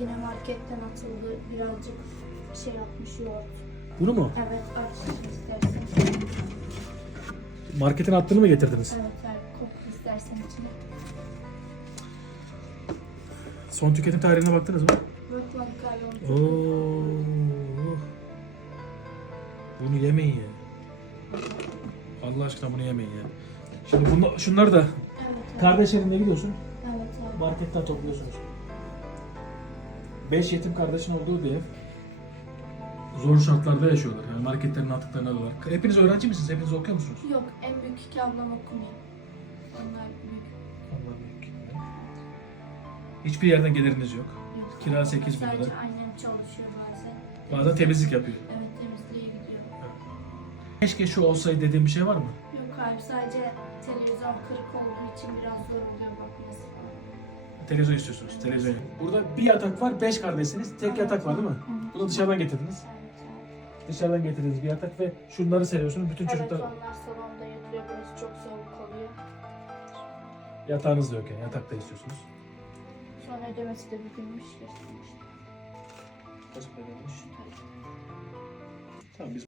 yine marketten atıldı. Birazcık şey yapmış yoğurt. Bunu mu? Evet aç istersen. Marketin attığını mı getirdiniz? Evet ver kokla istersen içine. Son tüketim tarihine baktınız mı? Bak bak galiba. Oo. Bunu yemeyin ya. Allah aşkına bunu yemeyin ya. Şimdi bunu, şunları da Evet evet. kardeş evine gidiyorsun. Evet evet. Marketten topluyorsunuz. Beş yetim kardeşin olduğu bir ev. Zor şartlarda yaşıyorlar. Yani marketlerin attıklarına dolar. Hepiniz öğrenci misiniz? Hepiniz okuyor musunuz? Yok en büyük iki ablam okumuyor. Onlar büyük. Allah büyük. Hiçbir yerden geliriniz yok. Yok. Kira 8 bin lira. Sadece annem çalışıyor bazen. Bazen temizlik yapıyor. Evet temizliğe gidiyor. Keşke şu olsaydı dediğim bir şey var mı? Yok abi sadece televizyon kırık olduğu için biraz zor oluyor bakması. Televizyon istiyorsunuz. Televizyon. Burada bir yatak var, beş kardeşsiniz. Tek yatak var değil mi? Bunu dışarıdan getirdiniz. Evet. Dışarıdan getirdiğiniz bir yatak ve şunları seriyorsunuz. Bütün Evet çocuklar onlar salonda yatıyor. Burası çok soğuk oluyor. yatağınız da yok yani. Yatak da istiyorsunuz. Sonra ödemesi de bugünmüş. Kaç para? Tamam biz